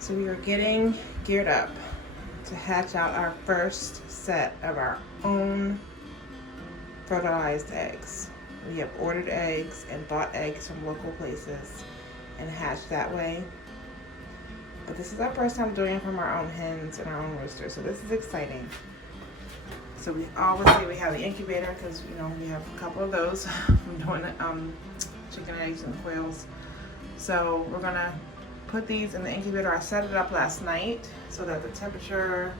So we are getting geared up to hatch out our first set of our own fertilized eggs. We have ordered eggs and bought eggs from local places and hatched that way. But this is our first time doing it from our own hens and our own roosters, so this is exciting. So we obviously we have the incubator because we have a couple of those from doing chicken eggs and quails. So we're gonna put these in the incubator. I set it up last night so that the temperature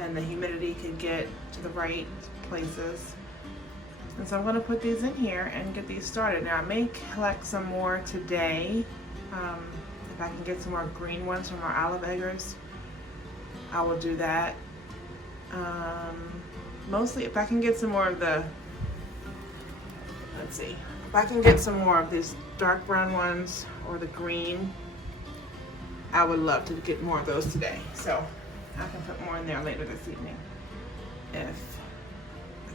and the humidity could get to the right places. And so I'm gonna put these in here and get these started. Now I may collect some more today. If I can get some more green ones from our olive eggers, I will do that. Mostly if I can get some more of the, let's see, if I can get some more of these dark brown ones or the green, I would love to get more of those today. So I can put more in there later this evening if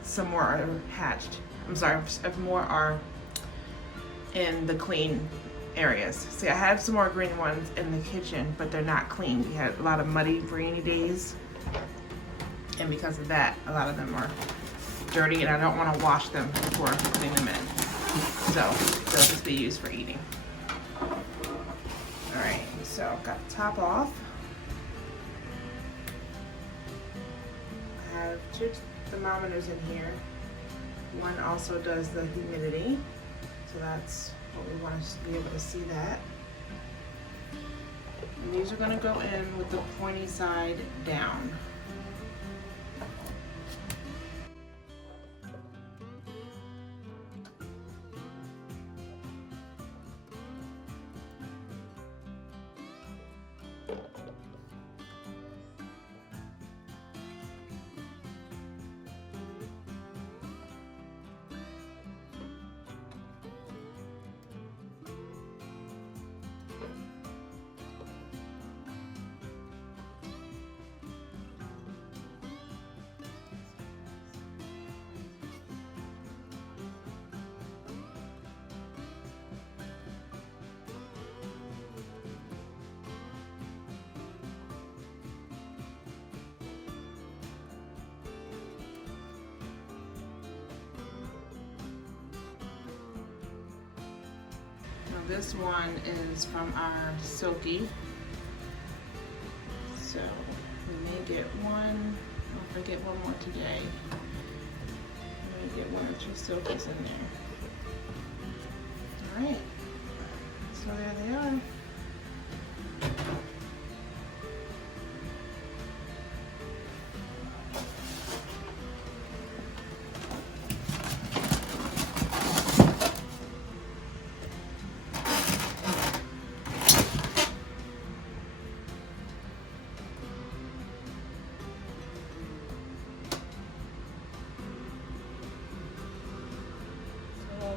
some more are hatched. I'm sorry, if more are in the clean areas. See, I have some more green ones in the kitchen, but they're not clean. We had a lot of muddy, rainy days. And because of that, a lot of them are dirty and I don't want to wash them before putting them in. So they'll just be used for eating. All right, so got the top off. I have 2 thermometers in here. One also does the humidity. So that's what we want to be able to see that. And these are going to go in with the pointy side down. This one is from our Silky. So we may get one, if I get one more today, we may get 1 or 2 Silkies in there. All right, so there they are.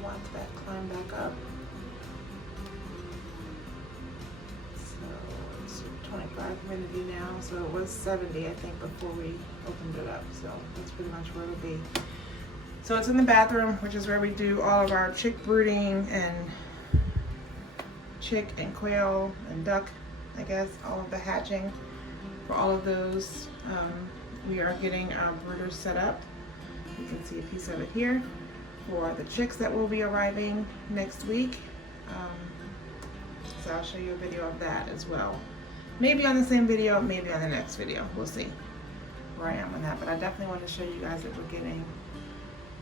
Watch that climb back up. So it's 25 humidity now. So it was 70, I think, before we opened it up. So that's pretty much where it'll be. So it's in the bathroom, which is where we do all of our chick brooding and chick and quail and duck, I guess, all of the hatching for all of those. We are getting our brooders set up. You can see a piece of it here for the chicks that will be arriving next week. So I'll show you a video of that as well. Maybe on the same video, maybe on the next video. We'll see where I am on that. But I definitely want to show you guys that we're getting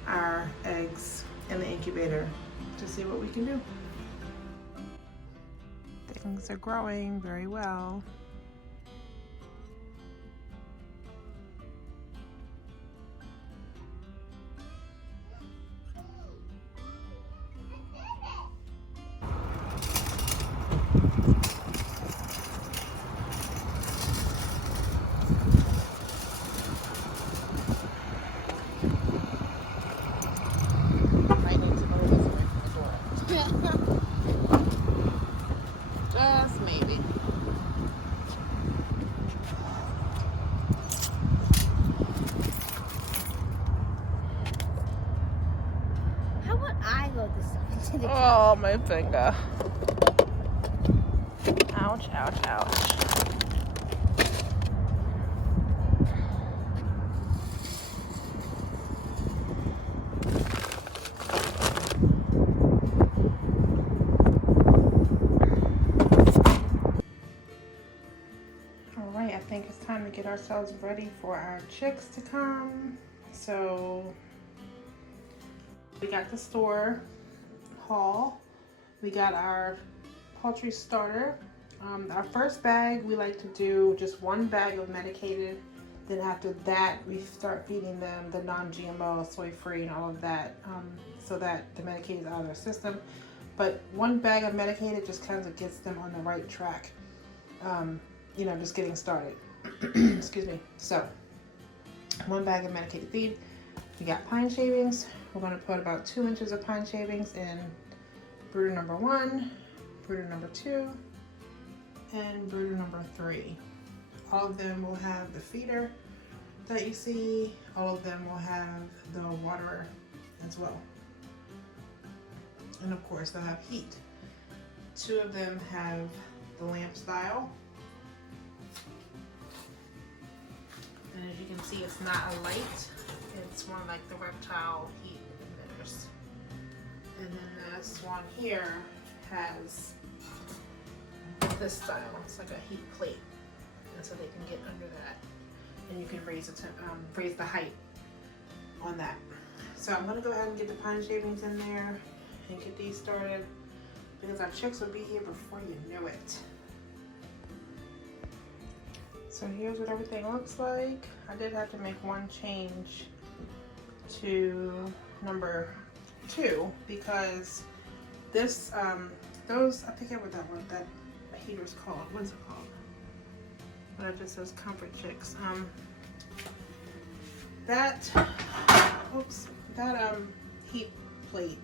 our eggs in the incubator to see what we can do. Things are growing very well. Just maybe. How would I load this up into the Oh, my finger. Ouch, ouch, ouch. time to get ourselves ready for our chicks to come. So we got the store haul. We got our poultry starter. Our first bag, we like to do just one bag of medicated. Then after that, we start feeding them the non-GMO, soy-free, and all of that, so that the medicated is out of their system. But one bag of medicated just kind of gets them on the right track. You know, just getting started. Excuse me. So, one bag of medicated feed. We got pine shavings. We're going to put about 2 inches of pine shavings in brooder number 1, brooder number 2, and brooder number 3. All of them will have the feeder that you see. All of them will have the waterer as well. And of course, they'll have heat. 2 of them have the lamp style. And as you can see, it's not a light. It's more like the reptile heat emitters. And then this one here has this style. It's like a heat plate. And so they can get under that. And you can raise the height on that. So I'm gonna go ahead and get the pine shavings in there and get these started, because our chicks will be here before you know it. So here's what everything looks like. I did have to make one change to number 2 because this, those, I forget what that heater's called. What's it called? But it just says Comfort Chicks. That heat plate,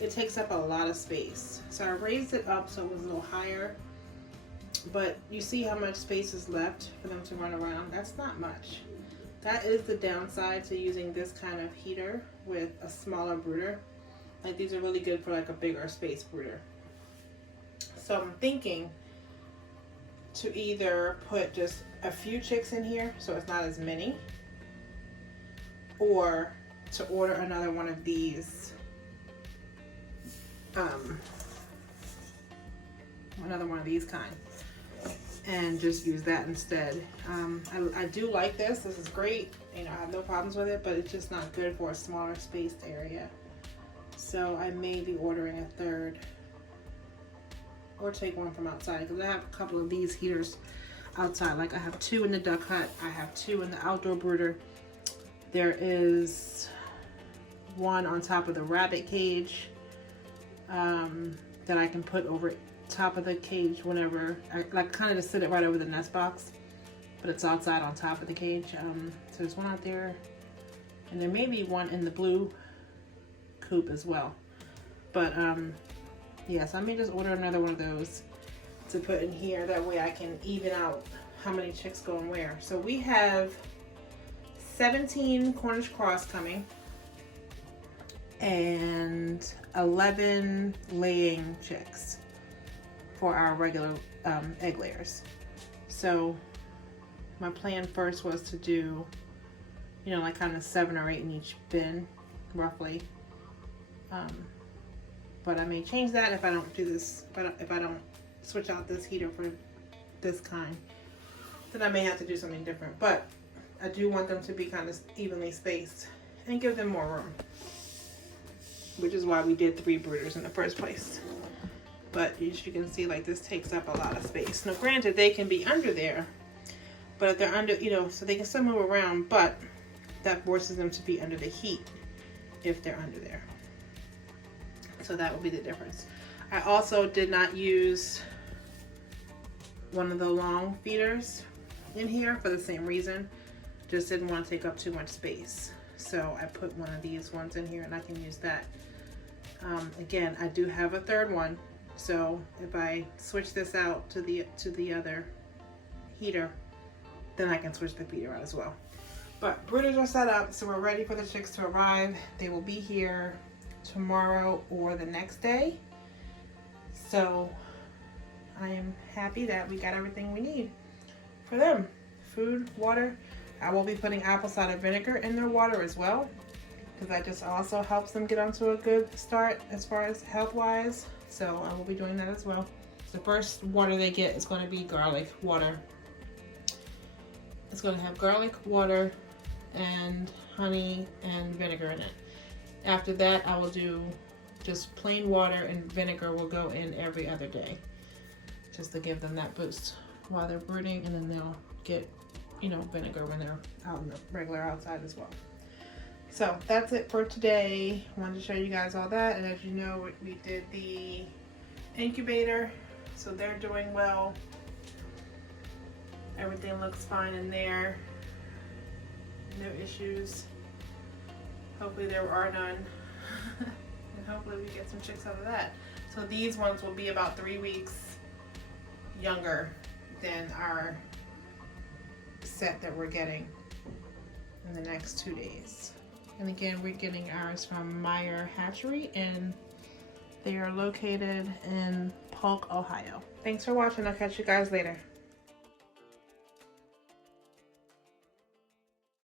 it takes up a lot of space. So I raised it up so it was a little higher, but you see how much space is left for them to run around? That's not much. That is the downside to using this kind of heater with a smaller brooder. Like, these are really good for like a bigger space brooder. So I'm thinking to either put just a few chicks in here so it's not as many, or to order another one of these, kind, and just use that instead. I do like this. This is great. You know, I have no problems with it, but it's just not good for a smaller spaced area. So I may be ordering a third, or take one from outside, because I have a couple of these heaters outside. Like, I have 2 in the duck hut. I have 2 in the outdoor brooder. There is one on top of the rabbit cage that I can put over top of the cage whenever I like, kind of just sit it right over the nest box, but it's outside on top of the cage. So there's one out there, and there may be one in the blue coop as well. But yeah, so I may just order another one of those to put in here. That way I can even out how many chicks go in where. So we have 17 Cornish cross coming and 11 laying chicks for our regular egg layers. So my plan first was to do, you know, like kind of 7 or 8 in each bin, roughly. But I may change that if I don't do this, if I don't switch out this heater for this kind, then I may have to do something different. But I do want them to be kind of evenly spaced and give them more room, which is why we did 3 brooders in the first place. But as you can see, like, this takes up a lot of space. Now granted, they can be under there, but if they're under, you know, so they can still move around, but that forces them to be under the heat if they're under there. So that will be the difference. I also did not use one of the long feeders in here for the same reason. Just didn't want to take up too much space. So I put one of these ones in here and I can use that. Again, I do have a third one. So if I switch this out to the other heater, then I can switch the feeder out as well. But brooders are set up, so we're ready for the chicks to arrive. They will be here tomorrow or the next day. So I am happy that we got everything we need for them. Food, water. I will be putting apple cider vinegar in their water as well, because that just also helps them get onto a good start as far as health wise. So I will be doing that as well. The first water they get is going to be garlic water. It's going to have garlic, water, and honey and vinegar in it. After that, I will do just plain water, and vinegar will go in every other day, just to give them that boost while they're brooding, and then they'll get, you know, vinegar when they're out in the regular outside as well. So that's it for today. Wanted to show you guys all that, and as you know, we did the incubator, so they're doing well. Everything looks fine in there. No issues. Hopefully there are none. And hopefully we get some chicks out of that. So these ones will be about 3 weeks younger than our set that we're getting in the next 2 days. And again, we're getting ours from Meyer Hatchery, and they are located in Polk, Ohio. Thanks for watching. I'll catch you guys later.